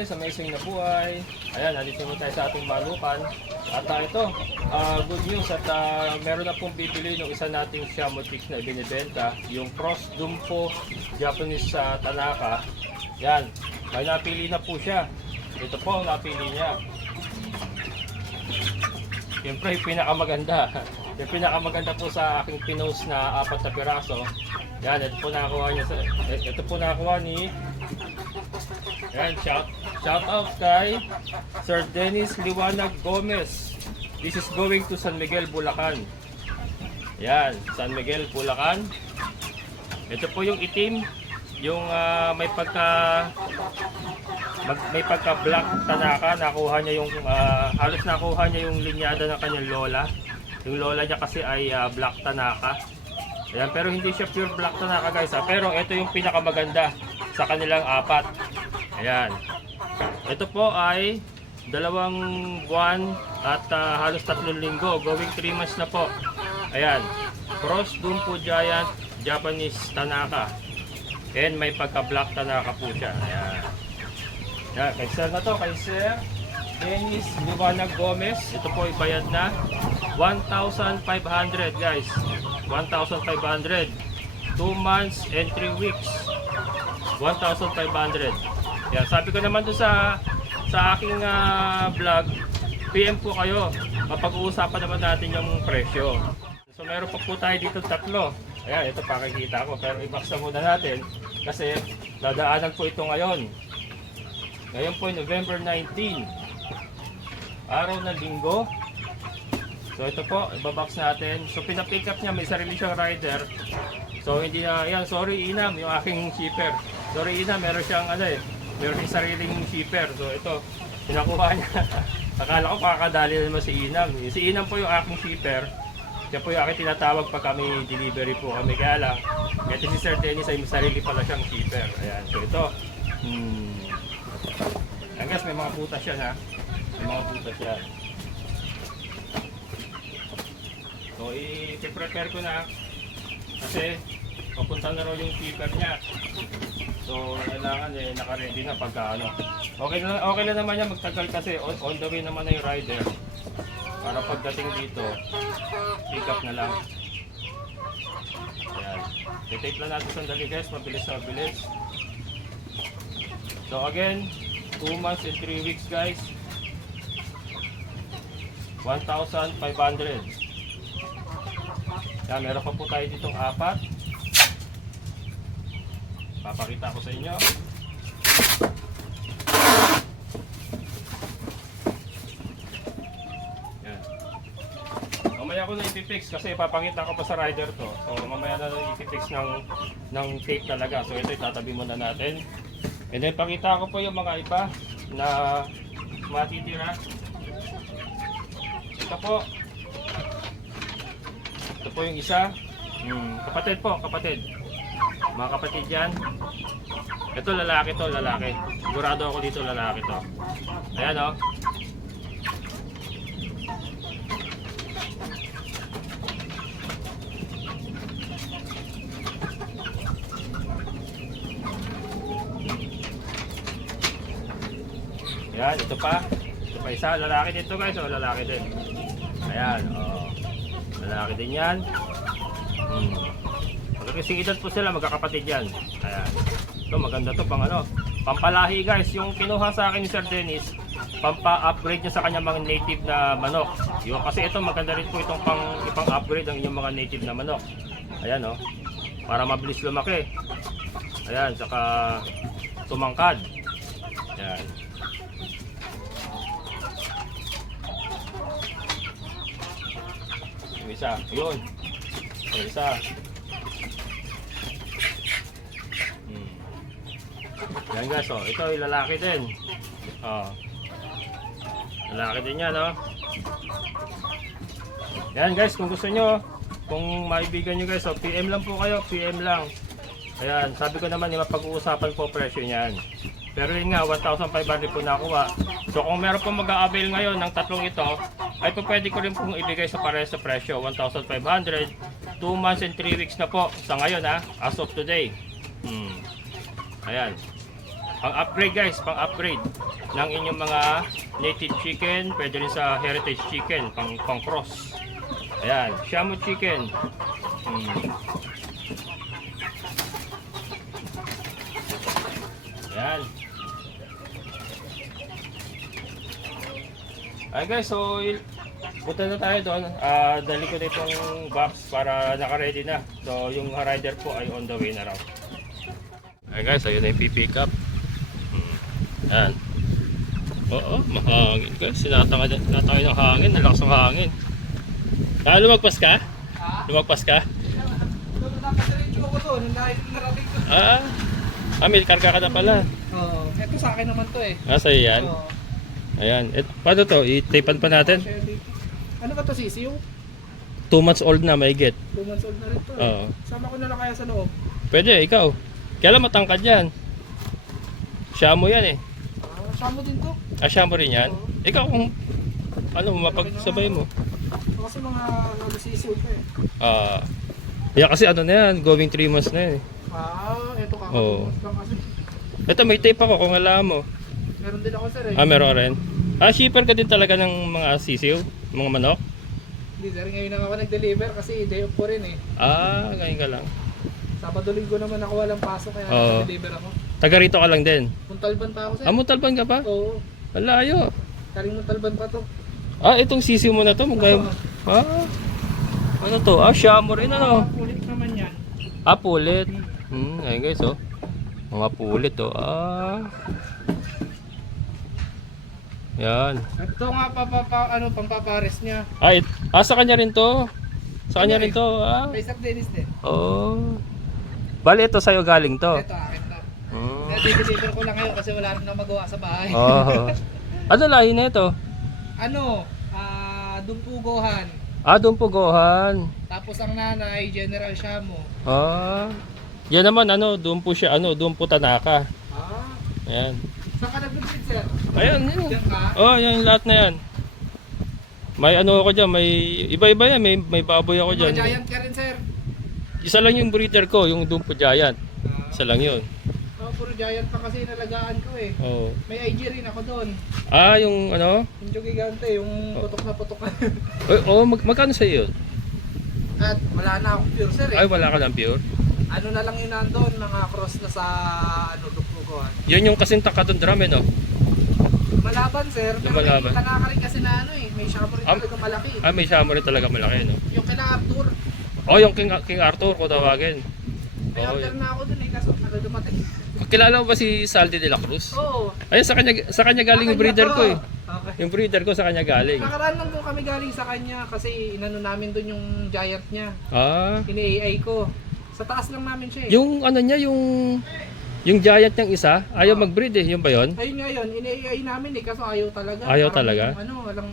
tayo sa Amazing na Buhay. Ayan, nandito naman tayo sa ating balukan. At ah, ito, ah, good news at ah, meron na pong bibili ng isa nating Shamotik na binibenta. Yung Cross Dumpo Japanese sa Tanaka. Yan, may napili na po siya. Ito po ang napili niya. Siyempre, yung pinakamaganda. Yung pinakamaganda po sa aking pinost na apat na piraso. Yan, ito po nakakuha niya sa, eh, ito po nakakuha ni yan, shout, shout out kay Sir Dennis Liwanag Gomez. This is going to San Miguel, Bulacan. Yan, San Miguel, Bulacan. Ito po yung itim, yung ah, may pagka mag, may pagka black tanaka, nakuha niya yung ah, halos nakuha niya yung linyada ng kanyang lola. Yung lola niya kasi ay ah, black tanaka. Ayan, pero hindi siya pure black tanaka guys. ah. Pero ito yung pinakamaganda sa kanilang apat. Ayan. Ito po ay dalawang buwan at ah, halos tatlong linggo. Going 3 months na po. Ayan. Cross Dumpo Giant Japanese Tanaka. And may pagka-black Tanaka po siya. Ayan. Ayan. Kay sir na to. Kay sir Dennis Liwanag Gomez. Ito po ay bayad na 1,500 guys. 1,500. 2 months and 3 weeks. 1,500. Yan, sabi ko naman doon sa sa aking ah, vlog, PM po kayo. Mapag-uusapan naman natin yung presyo. So meron pa po tayo dito tatlo. Ayan, ito pakikita ko. Pero i-box na muna natin kasi dadaanan po ito ngayon. Ngayon po November 19. Araw ng linggo. So ito po, ibabox natin. So pinapick up niya, may sarili siyang rider. So hindi na, yan, sorry Inam, yung aking shipper. Sorry Inam, meron siyang ano eh, meron siyang sariling shipper. So ito, pinakuha niya. Akala ko kakadali na naman si Inam. Si Inam po yung aking shipper. Siya po yung aking tinatawag pag kami delivery po kami. Kaya lang, ito si Sir Dennis ay sarili pala siyang shipper. Ayan, so ito. Hmm. Ayan guys, may mga butas yan ha. May mga butas yan. So, i-prepare ko na kasi papunta na raw yung keeper niya. So, kailangan eh, naka-ready na pagka ano. Okay na, okay na naman yan magtagal kasi on, on the way naman na yung rider. Para pagdating dito, pick up na lang. Ayan. I-tape lang natin sandali guys, mabilis na mabilis. So again, 2 months and 3 weeks guys. 1,500. Yan, meron pa po tayo ditong apat. Papakita ko sa inyo. Yan. Mamaya ko na ipipix kasi papangita ko pa sa rider to. So mamaya na ipipix ng, ng tape talaga. So ito itatabi muna natin. And then pakita ko po yung mga iba na matitira. Ito po. Ito po yung isa. Hmm, kapatid po, kapatid. Mga kapatid yan. Ito lalaki to, lalaki. Sigurado ako dito lalaki to. Ayan o. Oh. Ayan, ito pa. Ito pa isa, lalaki dito guys, o lalaki din. Ayan, oh. Lalaki din yan. Hmm. Magkakasing edad po sila, magkakapatid yan. Ayan. Ito, maganda to pang ano. Pampalahi guys, yung kinuha sa akin ni Sir Dennis, pampa-upgrade niya sa kanya mga native na manok. Yung, kasi ito maganda rin po itong pang, ipang-upgrade ang inyong mga native na manok. Ayan oh. Para mabilis lumaki. Ayan, saka tumangkad. Ayan. Yung isa, yun. Yung isa. Yan guys, oh. Ito yung lalaki din. Oh. Lalaki din yan, oh. Yan guys, kung gusto nyo, kung maibigan nyo guys, oh, PM lang po kayo, PM lang. Ayan, sabi ko naman, yung pag-uusapan po presyo niyan. Pero yun nga, 1,500 po nakuha. So kung meron pong mag-a-avail ngayon ng tatlong ito, ay po pwede ko rin pong ibigay sa parehas sa presyo, 1,500. 2 months and 3 weeks na po sa ngayon ha, as of today. Hmm. Ayan. Pang upgrade guys, pang upgrade. ng inyong mga native chicken, pwede rin sa heritage chicken, pang, pang. Ayan, shamu chicken. Hmm. Ayan. Ay guys, so punta na tayo doon. Ah, dali ko na itong box para naka-ready na. So yung rider po ay on the way na raw. Ay guys, ayun na yung pipick up. Ayan. Oo, mahangin guys. Sinatanga sinatanga ng hangin, ang lakas ng hangin. Ah, lumagpas ka? Ha? Lumagpas ka? Ah, ah may karga ka na pala. Oo. Ito sa akin naman to eh. Ah, sa'yo yan? Oo. Ayan. Et, paano to? I-tapean pa natin? Ano ba to sisiyo? 2 months old na, may get. 2 months old na rin to. eh. Oo. Sama ko na lang kaya sa loob. Pwede, ikaw. Kaya lang matangkad yan. Shamo yan eh. Sama din to. Ah, shamo rin yan. Ikaw kung ano, mapagsabay mo. Kasi mga sisiyo to eh. Ah, yeah, kasi ano na yan, going 3 months na yan. eh. Ah, ito ka. Oo. kasi. Ito, may tape ako kung alam mo. Meron din ako sir eh. Ah, meron rin. Ah, shipper ka din talaga ng mga sisiw, mga manok? Hindi sir, ngayon lang ako nag-deliver kasi day off ko rin eh. Ah, ngayon ka lang. Sabado linggo naman ako walang pasok kaya Oo. nag-deliver ako. Taga rito ka lang din. Muntalban pa ako sir. Ah, Mutalban ka pa? Oo. Malayo. Taring Muntalban pa to. Ah, itong sisiw mo na to, magkaya... Ah, ano to? Ah, shamo rin ano? Ulit naman yan. Ah, pulit. Hmm, ayun guys, oh. Mga pulit, oh. Ah. Yan. Ito nga pa, pa, pa ano, pampapares niya. Ah, it, ah, sa kanya rin to. Sa kanya rin to, ah. May Sir Dennis din. Oh. Bali, ito sa'yo galing to. Ito akin Hmm. Kaya deliver ko lang ngayon kasi wala rin na magawa sa bahay. Oh. Ano lahi na ito? Ano, ah, dumpugohan. Ah, doon po gohan. Tapos ang nanay, General Shamo. Ah. Yan naman, ano, doon po siya, ano, doon po Tanaka. Ah, Ayan. saan ka nag-visit sir? Ayan, yun. Diyan ka? Oh, yan lahat na yan. May ano ako dyan, may iba-iba yan, may, may baboy ako Mga dyan. giant ka rin sir. Isa lang yung breeder ko, yung Dumpo Giant. Ah, Isa lang yun. Puro giant pa kasi nalagaan ko eh. Oh. May IG rin ako doon. Ah, yung ano? Yung gigante, yung Oh. putok na putok. Oy, oh, mag magkano sa yun? At wala na akong pure sir eh. Ay, wala ka ng pure. Ano na lang yun nandun, mga cross na sa ano, dumpugohan. Yan yung kasing takatong drum, eh, no? Malaban sir, pero Lumalaban. may tanaka rin kasi na ano eh. May shamo rin Ah, talaga malaki. Ah, may shamo rin talaga malaki, no? Yung kila Arthur, Oh, yung King, King Arthur, ko tawagin. may Oh, order yun. na ako dun eh, kaso ano dumating. Kilala mo ba si Saldi de la Cruz? Oo. Ayun, sa kanya, sa kanya galing yung breeder ko, eh. Okay. Yung breeder ko sa kanya galing. Nakaraan lang doon kami galing sa kanya kasi inano namin doon yung giant niya. Ah, Ini-AI ko. Sa taas lang namin siya eh. yung ano niya, yung... Yung giant niyang isa, ayaw mag-breed eh. Yung ba yun? Ayun nga yun, ini-AI namin eh kaso ayaw talaga. Ayaw Parang talaga? yung Ano, walang,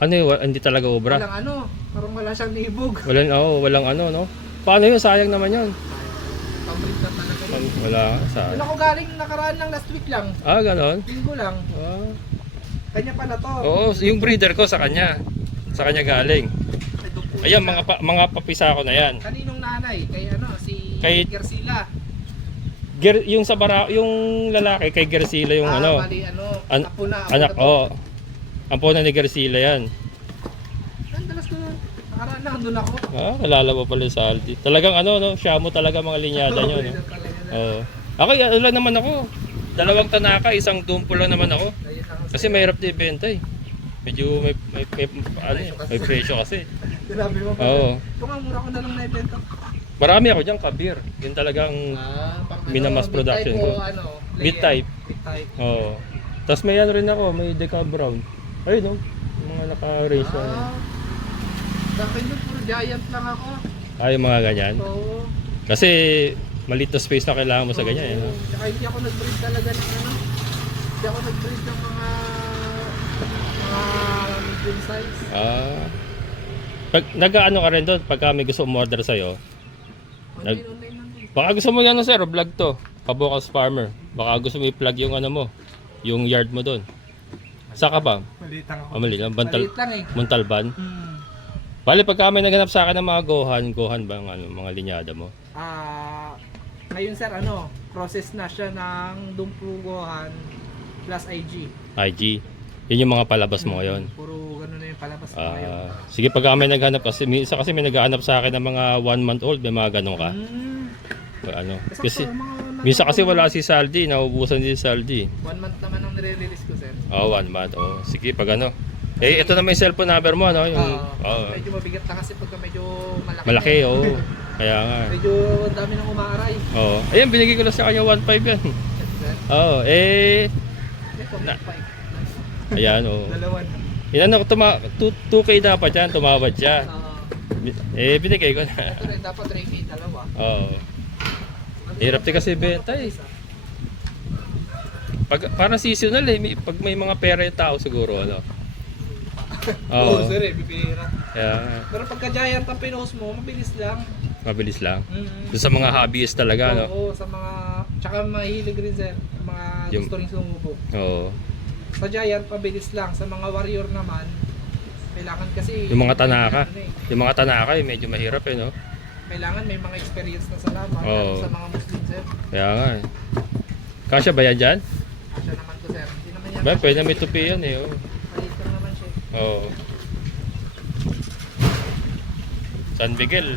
Ano yun? wa- Hindi talaga obra. walang ano, parang wala siyang libog. Walang, oh, walang ano, no? Paano yun? Sayang naman yun. Wala, Doon sayang. ako galing nakaraan lang last week lang. Ah, ganon? Linggo lang. Ah. Kanya pala to. Oo, yung breeder ko sa kanya. Sa kanya galing. Doon Ayan, mga pa, mga papisa ko na yan. Kaninong nanay? Kay ano, si Kay- Gersila. Ger, yung sa bara, yung lalaki kay Gersila yung ah, ano. Bali, ano, An- apo na. Apo Anak, na to. oh. Ang puna ni Gersila yan. Ang dalas ko, nakaraan lang, doon ako. Ah, kalala mo pala sa Aldi. Talagang ano, no? Siya mo talaga mga linyada nyo, no? Oo. Ako, yan lang naman ako. Dalawang tanaka, isang dumpo lang naman ako. Kasi mahirap din ibenta eh. Medyo may, may, may, ano, eh, may presyo kasi. Sinabi mo pa. Oo. Nga, mura ko na lang naibenta. Marami ako dyan, kabir. Yung talagang, Ah, pang Minamass big production ko. ano, Big layer? type. Big type. oo. Tapos may ano rin ako, may deca brown. Ayun no, yung mga naka-race na. ano. Ah, sa akin doon, puro giant lang ako. Ah, yung mga ganyan. So, Kasi maliit na space na kailangan mo sa ganyan eh. no? Tsaka hindi ako nag-breed talaga ng ano. Hindi ako nag-breed ng mga mga medium size. Ah. Pag nag-ano ka rin doon, pagka may gusto umorder sa'yo, Nag- Online, lang baka gusto mo yan sir, vlog to. Kabukas Farmer. Baka gusto mo i-plug yung ano mo, yung yard mo doon. Saka ba? Maliit lang ako. Oh, mali lang. Bantal, Maliit lang eh. Montalban. Hmm. Bali, pagka may naghanap sa akin ng mga gohan, gohan ba ang ano, mga linyada mo? Ah, ngayon sir, ano, process na siya ng dumpugohan plus IG. IG. Yun yung mga palabas mo ngayon. Puro ganun na yung palabas ko ngayon. Ah, sige, pag may naghanap kasi, minsan kasi may naghahanap sa akin ng mga one month old, may mga ganun ka. Hmm. Ano? Sakto, Kasi, mga- minsan kasi wala si Saldi, naubusan din si Saldi. One month naman ang nire-release ko, sir. Oh, one month. Oh, sige, pag ano. Eh, ito na may cellphone number mo, ano? Yung, Oo. oh, medyo mabigat na kasi pagka medyo malaki. malaki, oh. Kaya nga. medyo ang dami nang umaaray. Oh. Ayan, binigay ko lang sa kanya 1.5 yan. Oh, eh, Na- eh. ayan, oh. Dalawa na. Inano ko, tuma 2, 2K dapat yan, tumawad siya. Oo. Eh, binigay ko na. ito rin, dapat 3K dalawa. Oo. Hirap din kasi benta eh. Pag, parang seasonal eh, may, pag may mga pera yung tao siguro, ano. Oo, Oo. sir eh, bibira. Kaya, Pero pagka giant ang pinost mo, mabilis lang. Mabilis lang. Mm. Doon sa mga hobbyist talaga, no? Oo, sa mga, tsaka mahilig rin sir, mga Yung- gusto rin sumubo. Oo. Sa giant, mabilis lang. Sa mga warrior naman, kailangan kasi... Yung mga tanaka. ano eh, Yung mga tanaka eh, medyo mahirap eh, no? Kailangan may mga experience na sa laban. Oo. Sa mga Muslim sir. Kaya nga eh. Kasya ba yan dyan? Asya naman to sir. Hindi naman yan. Ba, pwede na may tupi yan eh. Oh. Lang naman siya. Oo. San Miguel.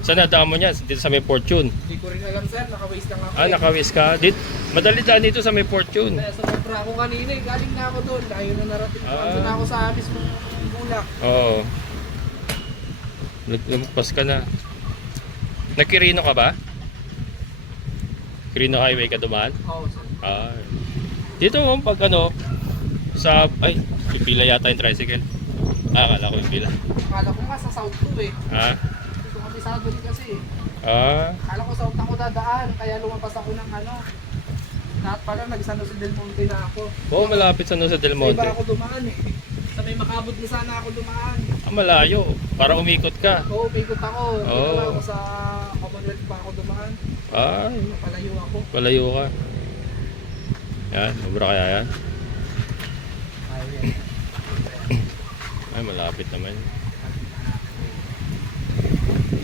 Saan nadaan mo niyan? Dito sa may Fortune. Hindi ko rin alam sir, naka-waste lang ako. Ah, eh. nakawis ka. Dit, madali daan dito sa may Fortune. Kaya sa sobra ako kanina eh, galing na ako doon. Dahil na narating ko. Ah. Na ako sa mismong bulak. Oo. Lumagpas ka na. Nagkirino ka ba? Kirino Highway ka dumaan? Oo sir. Ah. Dito oh, pag ano, sa, ay, pipila yata yung tricycle. Ah, akala ko yung pila. Akala ko nga sa South 2 eh. Ah, Sa doon kasi ah, Akala ko South ako dadaan. Kaya lumabas ako ng ano. Lahat pala nag-San Jose del Monte na ako. Oo, malapit sa Nusa Del Sa Monte. iba ako dumaan eh. Sa may makabot na sana ako dumaan. Ah, malayo. Para umikot ka. Oo, umikot ako. Oo. Ako sa Commonwealth pa ako dumaan. Ay, Palayo ako. palayo ka. Yan, sobra kaya yan. Ay, malapit naman.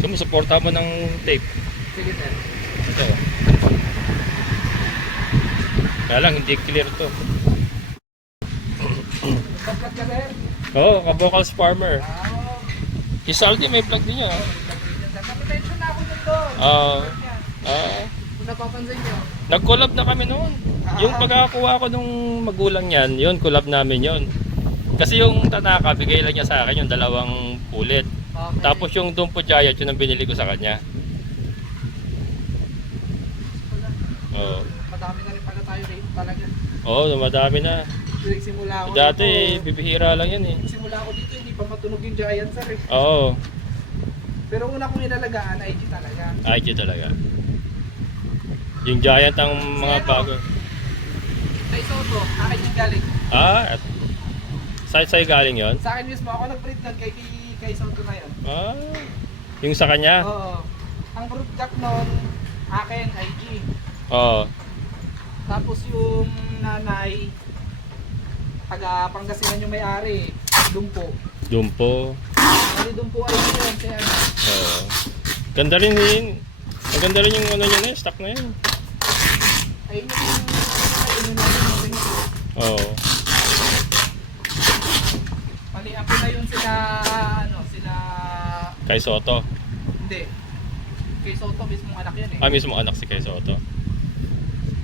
So, suporta mo ng tape. Sige sir. Ito. Kaya lang, hindi clear to. Oo, oh, kabokals farmer. Ah, Si Saldi may plug din niya. ah. Nag-attention na ako dito. Oo. Ah, Kung napapansin nyo. nag-collab na kami noon. Yung pagkakakuha ko nung magulang niyan, yun, collab namin yun. Kasi yung Tanaka, bigay lang niya sa akin yung dalawang pulit. Okay. Tapos yung Dumpo Giant, yun ang binili ko sa kanya. Oo. Madami na rin pala tayo rate talaga. Oo, oh, madami na. Simula ako Dati, dito. bibihira lang yan eh. Simula ako dito, hindi pa matunog yung Giant sir eh. Oo, Pero una kong inalagaan, IG talaga. IG talaga. Yung Giant ang mga bago. Kay Soto, akin yung galing. Ah, at side sa'yo galing yon. Sa akin mismo, ako nag-breed nun kay, kay, kay Soto na yun. Ah, yung sa kanya? Oo. Ang group cap nun, akin, IG. Oo. Tapos yung nanay, taga Pangasinan yung may-ari, Dumpo. Dumpo. Kasi Dumpo IG yun, kaya ano. Oo. Ganda rin yun. Ang ganda rin yung ano niya na stock na yun. Ayun yung ayun yung namin. Oo. Pali ako na yun ano, sila, Kay Soto. hindi. Kay Soto mismong anak yun eh. Ah, mismo anak si Kay Soto.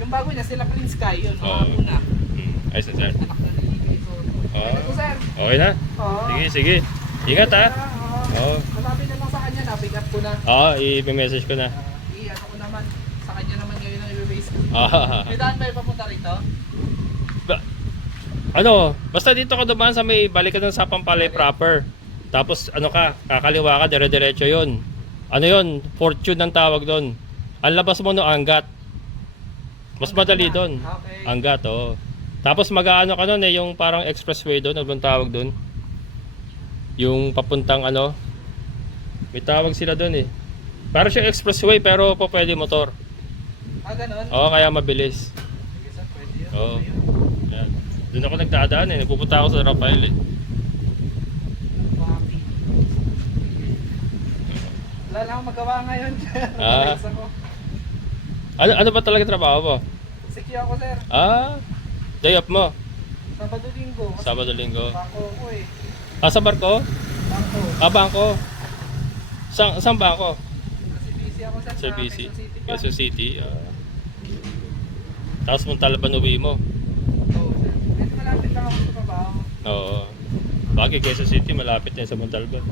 Yung bago niya, sila Prince Sky, yun, Oo. una. Hmm. Ayos na, sir. Anak na ni Kay Soto. Oo. Ano to, sir? Okay na? Oo. Sige, sige. Ingat ha. Oo. Masabi na lang sa kanya, na-pick up ko na. Oo, i-message ko na. Uh, I-ano ko naman, sa kanya naman ngayon ang ko. Ah. May daan ba yung papunta rito? Ba- ano, basta dito ka dumaan sa may balik ka dun sa Pampalay proper. Tapos ano ka, kakaliwa ka, dire-diretso yun. Ano yun, fortune ang tawag doon. Ang labas mo no, anggat. Mas madali doon. Okay. Anggat, oo. Tapos mag-ano ka nun eh, yung parang expressway doon, ano tawag doon? Yung papuntang ano, may tawag sila doon eh. Parang siya expressway pero po pwede motor. Ah, ganun? Oo, kaya mabilis. Sige sir, pwede yun. Oo. Yan. Doon ako nagdadaan eh. Nagpupunta ako sa Rafael eh. Wala lang akong magawa ngayon. Ah. Ako. Ano, ano ba talaga trabaho mo? Secure ako sir. Ah, Day off mo? Sabado linggo. Kasi Sabado, linggo. Bangko ko eh. Ah, sa barko? Bangko. Ah, bangko. Sa, saan bangko? Kasi busy ako sa Sir BC. Quezon City pa. Quezon City. ah. Tapos Montalban uwi mo. Oo, sir. Dito malapit lang ako sa trabaho. Oo. Bagay Quezon City, malapit yan sa Montalban.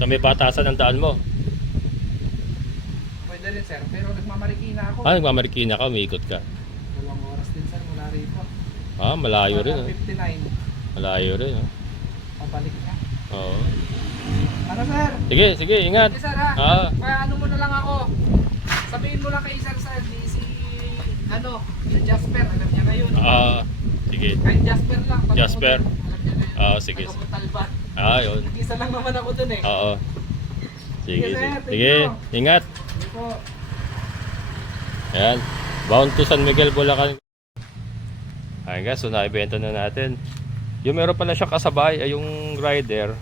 Sa may batasan ng daan mo. Pwede rin sir, pero nagmamarikina ako. Ah, nagmamarikina ka, umiikot ka. Dalawang oras din sir mula rito. Ah, malayo rin. Mga Oh. 59. Malayo rin. Oh. Pabalik na. Oo. Ano sir? Sige, sige, ingat. Sige sir ha. Ah. Kaya ano mo na lang ako. Sabihin mo lang kay sir sir, di si ano, si Jasper, alam niya ngayon. Ah, sige. Kahit Jasper lang. Jasper. Ah, sige. Taga Montalban. Ah, yun. Nag-isa lang naman ako dun eh. Oo. Sige, Sige, sige. Sige, ingat. Sige po. Ayan. Bound to San Miguel, Bulacan. Ayan guys, so naibenta na natin. Yung meron pala siyang kasabay, ay yung rider,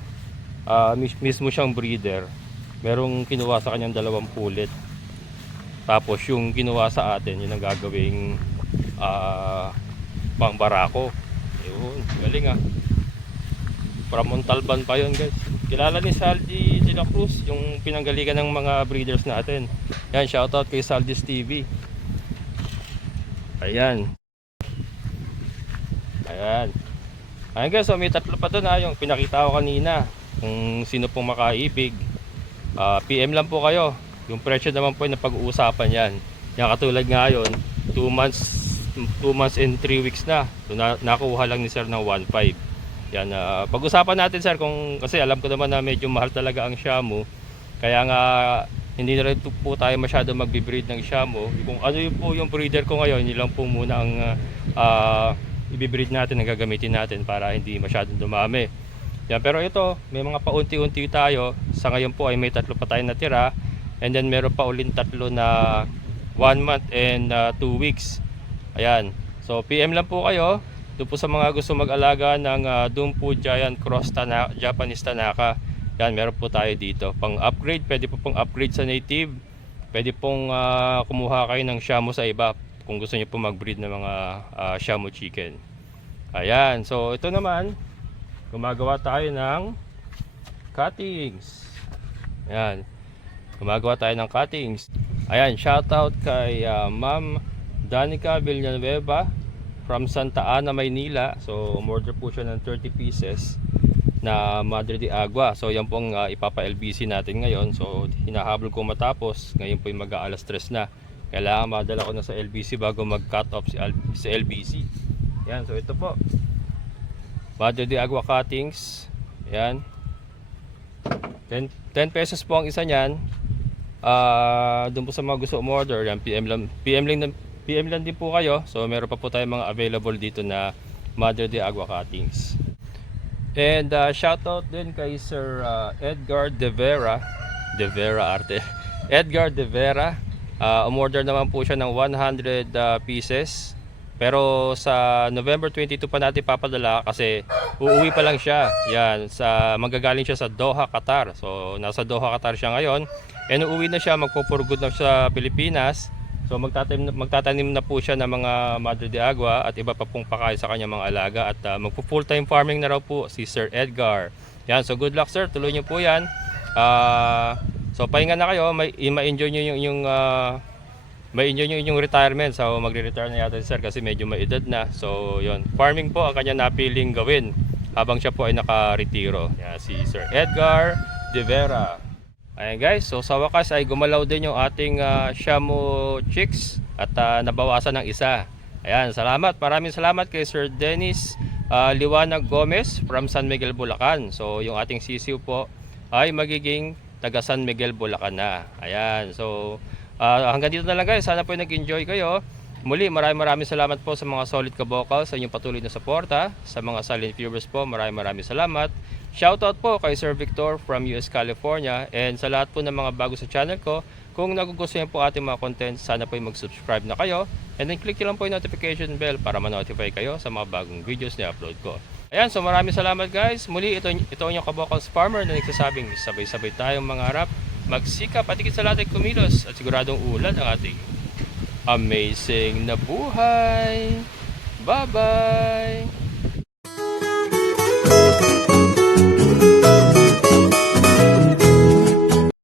mis- mismo siyang breeder. Merong kinuha sa kanyang dalawang pulit. Tapos yung kinuha sa atin, yun ang gagawing ah, pang barako. Yun, galing ah. From Montalban pa yun guys. Kilala ni Saldi de la Cruz, yung pinanggalikan ng mga breeders natin. Yan, shoutout kay Saldi's TV. Ayan. Ayan. Ayan guys, so may tatlo pa doon ha, yung pinakita ko kanina. Kung sino pong makaibig. Ah, PM lang po kayo. Yung presyo naman po na pag-uusapan yan. Yan katulad ngayon, 2 months 2 months and 3 weeks na. So na, nakuha lang ni sir ng 1.5. Yan, ah, pag-usapan natin sir kung kasi alam ko naman na medyo mahal talaga ang Shamu. Kaya nga hindi na rin po tayo masyado magbe-breed ng Shamu. Kung ano yung po yung breeder ko ngayon, yun lang po muna ang ah, ah, ibibreed natin, ang gagamitin natin para hindi masyadong dumami. Yan, pero ito, may mga paunti-unti tayo. Sa ngayon po ay may tatlo pa tayo natira. And then meron pa ulit tatlo na 1 month and 2 weeks. Ayan. So PM lang po kayo. Doon po sa mga gusto mag-alaga ng uh, Dumpu Giant Cross Tana Japanese Tanaka. Yan, meron po tayo dito. Pang upgrade, pwede po pong upgrade sa native. Pwede pong ah, kumuha kayo ng Shamu sa iba kung gusto niyo po mag-breed ng mga ah, Shamu chicken. Ayan, so ito naman, gumagawa tayo ng cuttings. Ayan, gumagawa tayo ng cuttings. Ayan, shoutout kay ah, Ma'am Danica Villanueva from Santa Ana, Maynila. So, umorder po siya ng 30 pieces na Madre de Agua. So, yan pong ah, ipapa-LBC natin ngayon. So, hinahabol ko matapos. Ngayon po yung mag-aalas 3 na. Kailangan madala ko na sa LBC bago mag-cut off si, Al- si LBC. Yan, so ito po. Madre de Agua cuttings. Yan. 10, 10 pesos po ang isa niyan. Ah, doon po sa mga gusto umorder, yan PM lang PM lang PM lang din po kayo. So meron pa po tayong mga available dito na Madre de Agua cuttings. And uh, shoutout din kay Sir uh, Edgar De Vera. De Vera arte. Edgar De Vera. Uh, umorder naman po siya ng 100 uh, pieces. Pero sa November 22 pa natin papadala kasi uuwi pa lang siya. Yan, sa magagaling siya sa Doha, Qatar. So nasa Doha, Qatar siya ngayon. And uuwi na siya, magpo-for-good na siya sa Pilipinas. So magtatanim, magtatanim na po siya ng mga Madre de Agua at iba pa pong pakain sa kanyang mga alaga at uh, magpo full time farming na raw po si Sir Edgar. Yan, so good luck sir, tuloy niyo po yan. Ah, so pahinga na kayo, may ma-enjoy niyo yung yung ah, may enjoy niyo yung retirement. So magre-retire na yata si sir kasi medyo may edad na. So yon, farming po ang kanya napiling gawin habang siya po ay naka-retiro. Yan si Sir Edgar De Vera. Ayan guys, so sa wakas ay gumalaw din yung ating uh, Shamu Chicks at ah, nabawasan ng isa. Ayan, salamat. Maraming salamat kay Sir Dennis ah, Liwanag Gomez from San Miguel, Bulacan. So yung ating sisiw po ay magiging taga San Miguel, Bulacan na. Ayan, so ah, hanggang dito na lang guys. Sana po nag-enjoy kayo. Muli, maraming maraming salamat po sa mga solid kabokal sa inyong patuloy na suporta. Sa mga silent viewers po, maraming maraming salamat. Shoutout po kay Sir Victor from US California and sa lahat po ng mga bago sa channel ko. Kung nagugustuhan po ating mga content, sana po yung mag-subscribe na kayo. And then click lang po yung notification bell para ma-notify kayo sa mga bagong videos na upload ko. Ayan, so maraming salamat guys. Muli, ito, ito ang inyong kabokals farmer na nagsasabing sabay-sabay tayong mangarap, magsikap at higit sa lahat kumilos at siguradong ulan ang ating amazing na buhay. Bye-bye!